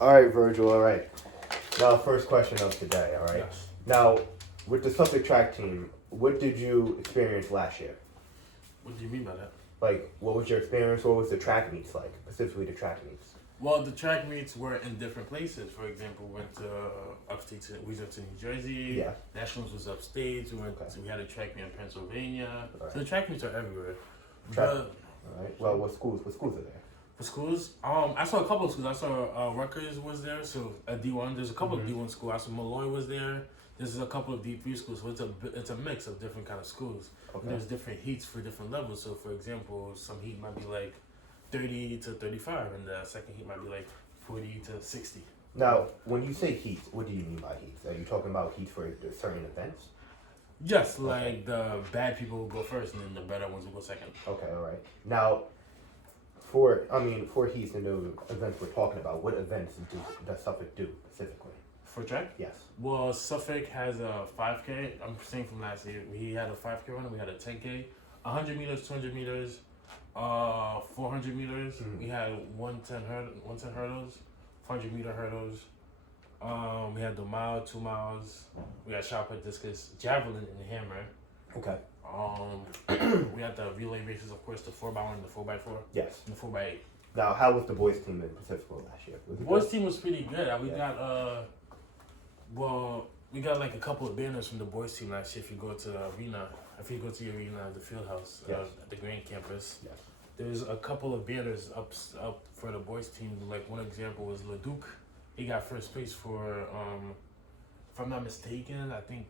All right, Virgil. All right. Now, first question of the day. All right. Yes. Now, with the Suffolk track team, what did you experience last year? What do you mean by that? Like, what was your experience? What was the track meets like, specifically the track meets? Well, the track meets were in different places. For example, we went to upstate. We went to New Jersey. Yeah. Nationals was upstate. We went. Okay. We had a track meet in Pennsylvania. Right. So the track meets are everywhere. Track- But All right. Well, what schools? What schools are there? for schools, I saw a couple of schools. I saw Rutgers was there. So at D1, there's a couple of D1 schools. I saw Malloy was there. There's a couple of D3 schools. So it's a mix of different kind of schools. Okay. And there's different heats for different levels. So for example, some heat might be like 30 to 35, and the second heat might be like 40 to 60. Now, when you say heats, what do you mean by heats? Are you talking about heats for certain events? Just like the bad people will go first, and then the better ones will go second. Okay. All right. Now, for heats and the events we're talking about, what events does Suffolk do specifically? For track? Yes. Well, Suffolk has a 5K. I'm saying from last year. We had a 5K run, we had a 10K, 100 meters, 200 meters, 400 meters. Mhm. We had 110 hurdles, 400-meter hurdles. We had the mile, 2 miles. We had shot put, discus, javelin, and hammer. Okay. We had the relay races, of course, the 4x1, the 4x4, Yes. and the 4x8. Now, how was the boys' team in Pacific last year? Was The it boys good? team was pretty good. We Yeah. got we got like a couple of banners from the boys team last year. If you go to the arena, the field house Yes. at the Grand Campus, Yes. there's a couple of banners up for the boys team. Like one example was Leduc. He got first place for if I'm not mistaken, I think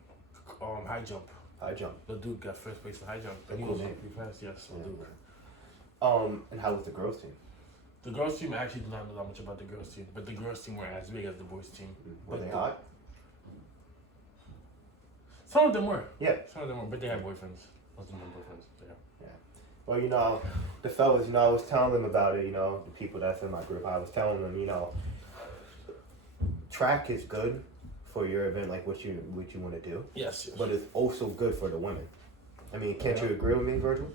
high jump. High jump. Leduc got first place for high jump. A He cool was name. pretty fast. Yes, Yeah. Leduc. And how was the girls' team? The girls team, I actually do not know that much about the girls team, but the girls team were as big as the boys team. Were But they hot? Some of them were. Yeah. Some of them were, but they had boyfriends. Most of them had boyfriends. Yeah. Well, the fellas, I was telling them about it, the people that's in my group, I was telling them, track is good for your event, like what you want to do, Yes. but it's also good for the women. I mean, can't you agree with me, Virgil?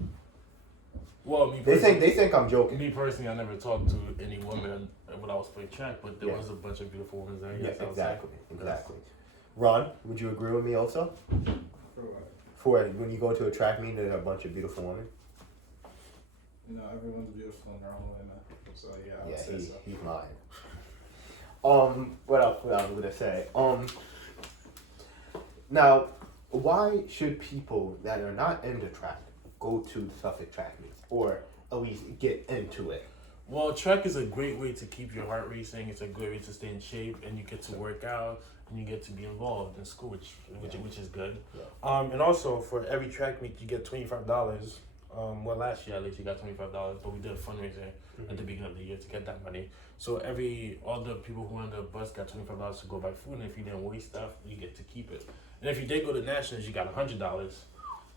Well, They think I'm joking. me personally, I never talked to any woman when I was playing track, but there Yeah. was a bunch of beautiful women there. Yeah, Yes, I would say. exactly. Ron, would you agree with me also? For what? For when you go to a track meeting, there's a bunch of beautiful women. Everyone's beautiful in their own way, man. So yeah, I would Yeah, say so. he's lying. What else was I gonna say? Now, why should people that are not into track go to Suffolk track meets, or at least get into it? Well, track is a great way to keep your heart racing. It's a great way to stay in shape, and you get to work out, and you get to be involved in school, which is good. Yeah. And also for every track meet, you get $25. Well, last year at least you got $25, but we did a fundraiser at the beginning of the year to get that money. So all the people who were on the bus got $25 to go buy food, and if you didn't waste stuff, you get to keep it. And if you did go to nationals, you got $100.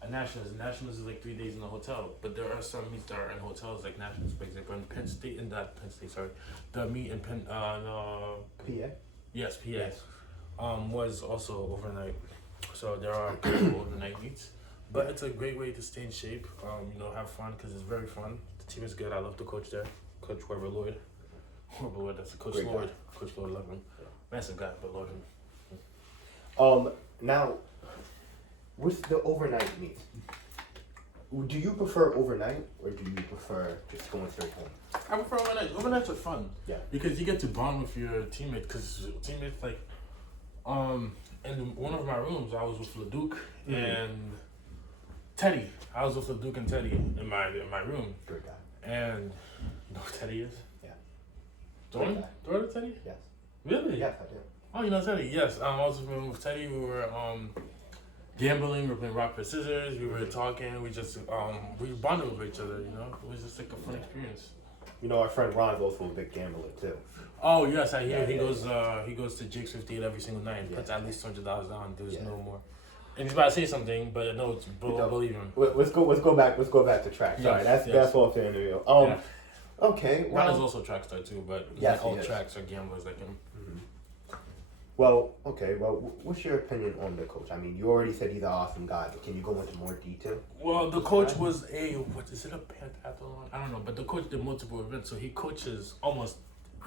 At nationals is like 3 days in a hotel, but there are some meets that are in hotels, like nationals, for example, in Penn State, the meet in Penn, PA. yes, PA, Yes. was also overnight. So there are a couple overnight meets, but it's a great way to stay in shape. Have fun because it's very fun. The team is good. I love the coach there, Coach Weber Lloyd. Weber Lloyd, that's Coach Great guy. Lloyd. Coach Lloyd, love him. Massive guy, but love him. Now, what's the overnight meet? Do you prefer overnight, or do you prefer just going straight home? I prefer overnight. Overnights are fun. Yeah. Because you get to bond with your teammate. Because teammates in one of my rooms, I was with Leduc and Teddy. I was with Leduc and Teddy in my room. Great guy. And you know who Teddy is? Yeah. Jordan? Great guy. Jordan Teddy? Yes. Really? Yes, I do. Oh, you know Teddy? Yes. I was with Teddy. We were gambling. We were playing rock paper scissors. We were talking. We just we bonded with each other. It was just like a fun experience. Our friend Ron's also a big gambler too. Oh yes, I hear Yeah, he yeah, goes. He goes to Jake's 58 every single night and puts Yeah. at least $200 down. There's Yeah. no more. And he's about to say something, but no, believe him. Let's go back to track. Sorry, Yes, that's yes. off the interview. Yeah. Okay. Ron is Well, also a track star too, but Yes, not all he is. tracks are gamblers like him. okay. Well, what's your opinion on the coach? I mean, you already said he's an awesome guy, but can you go into more detail? Well, the coach was what is it, a pentathlon? I don't know, but the coach did multiple events, so he coaches almost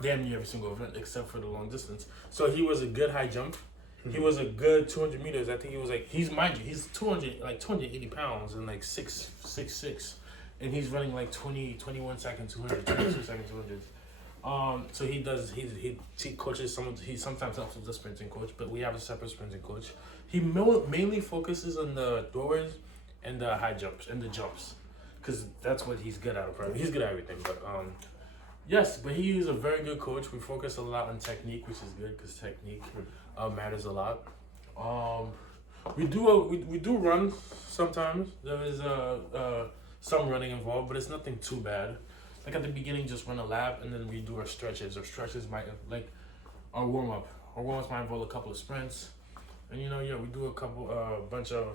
damn near every single event except for the long distance. So he was a good high jump. He was a good 200 meters. I think he was like, mind you, he's 280 pounds and like 6'6", and he's running like 21 second 200, 22 second 200. So he coaches he sometimes helps with the sprinting coach, but we have a separate sprinting coach. He mainly focuses on the throwers and the high jumps and the jumps, because that's what he's good at. Probably. He's good at everything, but yes, but he is a very good coach. We focus a lot on technique, which is good because technique matters a lot. We do run sometimes. There is some running involved, but it's nothing too bad. Like at the beginning, just run a lap, and then we do our stretches. Our stretches might like our warm up. Our warm ups might involve a couple of sprints, and we do a bunch of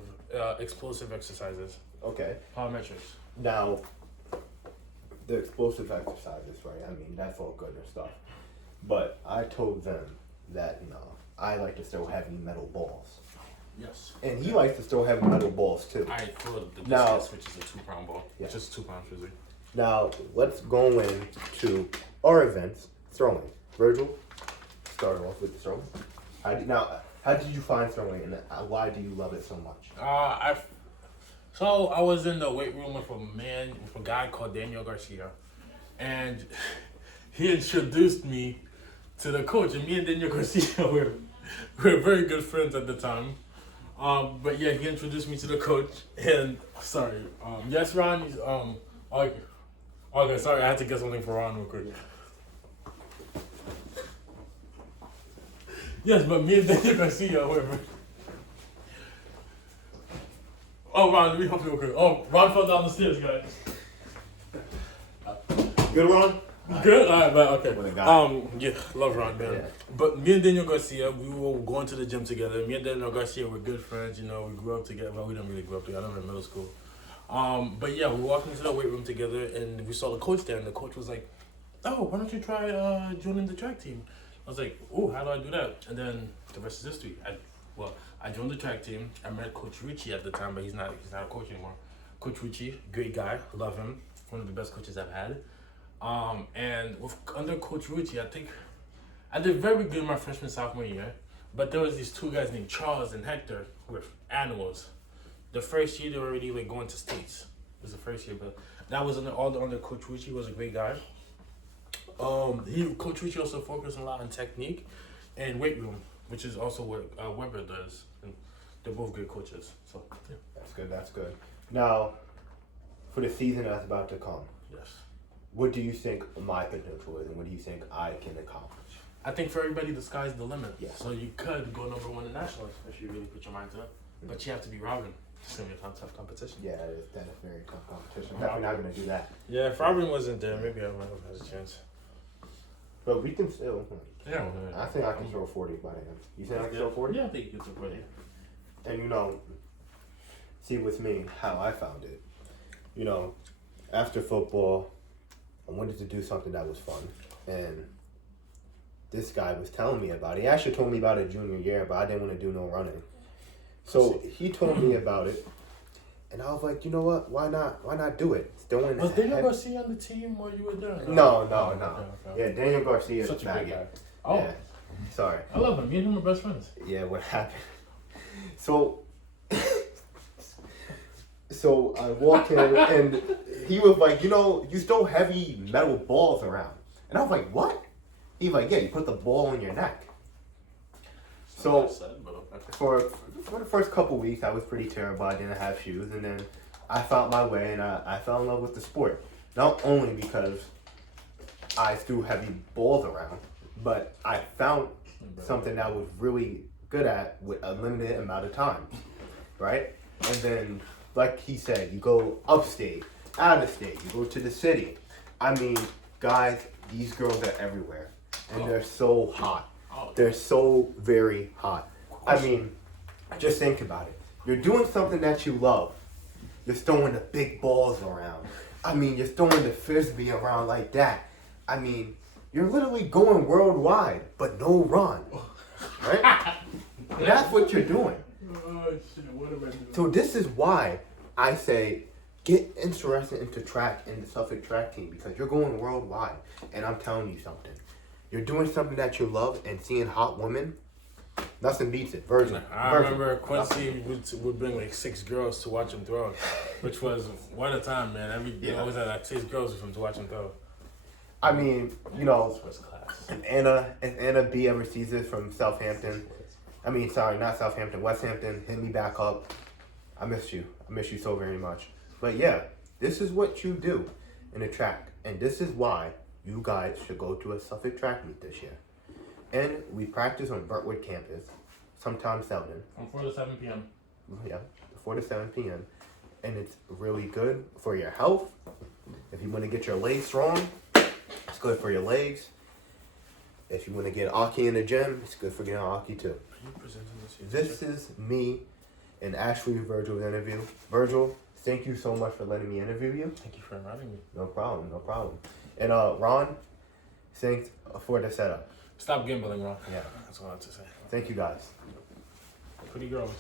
explosive exercises. Okay. Plyometrics. Now, the explosive exercises, right? I mean, that's all good and stuff. But I told them that, I like to throw heavy metal balls. Yes. And he likes to throw heavy metal balls too. I throw the Now- discus, which is a 2-pound ball. Yeah. Just 2 pounds physically. Now, let's go into our events, throwing. Virgil, start off with the throwing. How did you find throwing, and why do you love it so much? So I was in the weight room with a guy called Daniel Garcia, and he introduced me to the coach. And me and Daniel Garcia were very good friends at the time. But yeah, he introduced me to the coach. And yes, Ron. Okay, sorry, I had to get something for Ron real quick. Yes, but me and Daniel Garcia were. Oh, Ron, let me help you real quick. Oh, Ron fell down the stairs, guys. Good, Ron? Good? Alright, but okay. What a guy. Yeah, love Ron, man. Yeah. But me and Daniel Garcia, we were going to the gym together. Me and Daniel Garcia were good friends, we grew up together. Well, we didn't really grow up together. I remember middle school. But yeah, we walked into the weight room together, and we saw the coach there, and the coach was like, "Oh, why don't you try joining the track team?" I was like, "Oh, how do I do that?" And then the rest is history. I joined the track team. I met Coach Ricci at the time, but he's not a coach anymore. Coach Ricci, great guy, love him. One of the best coaches I've had. And under Coach Ricci, I think I did very good my freshman sophomore year. But there was these 2 guys named Charles and Hector who were animals. The first year they were already going to states. It was the first year, but that was under Coach Ricci. He was a great guy. Coach Ricci also focused a lot on technique and weight room, which is also what Weber does. And they're both great coaches. So yeah. That's good. Now, for the season that's about to come, Yes. what do you think my potential is, and what do you think I can accomplish? I think for everybody, the sky's the limit. Yeah. So you could go number 1 in nationals if you really put your mind to it. But you have to be Robin. It's going to be a tough competition. Yeah, that's a very tough competition. Definitely not going to do that. Yeah, if Robin wasn't there, maybe I might have had a chance. But we can still. Yeah. I think I can throw 40 by the end. You think I can throw 40? Yeah, I think you can throw 40. And see with me, how I found it. After football, I wanted to do something that was fun. And this guy was telling me about it. He actually told me about it junior year, but I didn't want to do no running. So he told me about it. And I was like, you know what? Why not do it? Throwing Was Daniel Garcia on the team while you were there? No. Okay. Yeah, Daniel Garcia. Such a great guy. Oh. Oh, Yeah. Sorry. I love him. Me and him are best friends. Yeah, what happened? So I walked in and he was like, you throw heavy metal balls around. And I was like, what? He was like, yeah, you put the ball on your neck. So for the first couple weeks, I was pretty terrible. I didn't have shoes. And then I found my way and I fell in love with the sport. Not only because I threw heavy balls around, but I found something that I was really good at with a limited amount of time, right? And then, like he said, you go upstate, out of state, you go to the city. I mean, guys, these girls are everywhere, and they're so hot. They're so very hot. I mean, just think about it. You're doing something that you love. You're throwing the big balls around. I mean, you're throwing the frisbee around like that. I mean, you're literally going worldwide, but no run, right? And that's what you're doing. Oh shit! What am I doing? So this is why I say get interested into track in the Suffolk track team, because you're going worldwide. And I'm telling you something. you're doing something that you love and seeing hot women, nothing beats it. Virgil. I Virgil. remember Quincy would bring like 6 girls to watch him throw, which was what a time, man. Every day always had like 6 girls with him to watch him throw. I mean, you know, This was class. if Anna B ever sees this from Southampton, I mean, sorry, not Southampton, West Hampton, hit me back up. I miss you. I miss you so very much. But yeah, this is what you do in a track. And this is why you guys should go to a Suffolk track meet this year. And we practice on Burtwood campus, sometimes Selden. From 4 to 7 p.m. Yeah, 4 to 7 p.m. And it's really good for your health. If you want to get your legs strong, it's good for your legs. If you want to get Aki in the gym, it's good for getting Aki too. Are you presenting this? This is me and Ashley Virgil's interview. Virgil, thank you so much for letting me interview you. Thank you for inviting me. No problem, no problem. And Ron, thanks for the setup. Stop gimbling, Ron. Yeah. That's all I have to say. Thank you guys. Pretty girls.